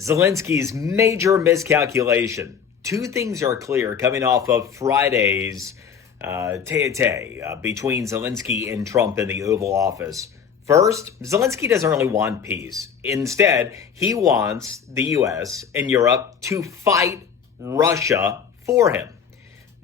Zelensky's major miscalculation. Two things are clear coming off of Friday's tete-a-tete between Zelensky and Trump in the Oval Office. First, Zelensky doesn't really want peace. Instead, he wants the U.S. and Europe to fight Russia for him.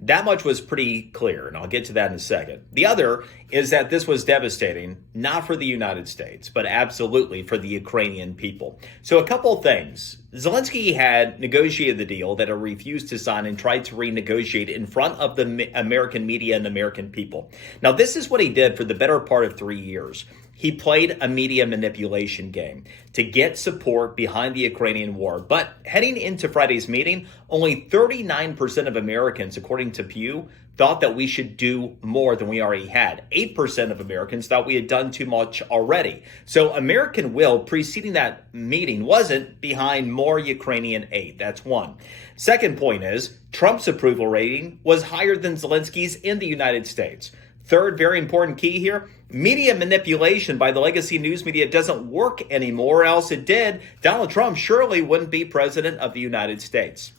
That much was pretty clear, and I'll get to that in a second. The other is that this was devastating, not for the United States, but absolutely for the Ukrainian people. So a couple things. Zelensky had negotiated the deal that he refused to sign and tried to renegotiate in front of the American media and American people. Now, this is what he did for the better part of 3 years. He played a media manipulation game to get support behind the Ukrainian war. But heading into Friday's meeting, only 39% of Americans, according to Pew, thought that we should do more than we already had. 8% of Americans thought we had done too much already. So American will preceding that meeting wasn't behind more Ukrainian aid. That's one. Second point is Trump's approval rating was higher than Zelensky's in the United States. Third, very important key here, media manipulation by the legacy news media doesn't work anymore, else it did. Donald Trump surely wouldn't be president of the United States.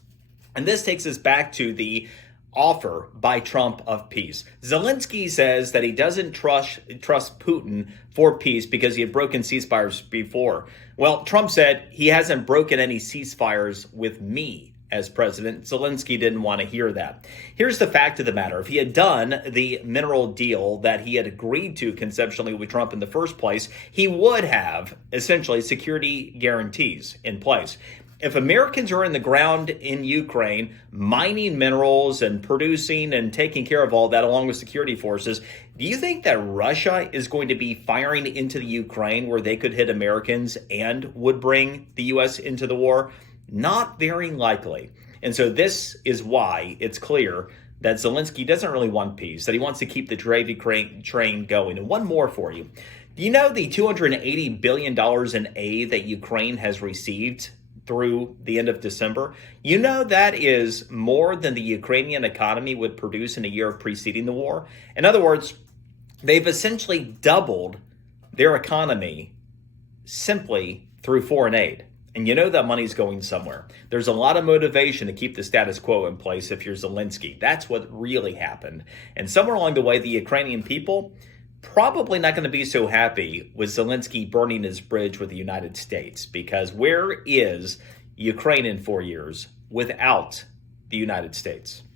And this takes us back to the offer by Trump of peace. Zelensky says that he doesn't trust Putin for peace because he had broken ceasefires before. Well, Trump said he hasn't broken any ceasefires with me as president. Zelensky didn't want to hear that. Here's the fact of the matter. If he had done the mineral deal that he had agreed to conceptually with Trump in the first place, he would have essentially security guarantees in place. If Americans are in the ground in Ukraine, mining minerals and producing and taking care of all that along with security forces, do you think that Russia is going to be firing into the Ukraine where they could hit Americans and would bring the U.S. into the war? Not very likely. And so this is why it's clear that Zelensky doesn't really want peace, that he wants to keep the gravy train going. And one more for you. Do you know the $280 billion in aid that Ukraine has received through the end of December? You know that is more than the Ukrainian economy would produce in a year preceding the war. In other words, they've essentially doubled their economy simply through foreign aid. And you know that money's going somewhere. There's a lot of motivation to keep the status quo in place if you're Zelensky. That's what really happened. And somewhere along the way, the Ukrainian people probably not going to be so happy with Zelensky burning his bridge with the United States, because where is Ukraine in 4 years without the United States?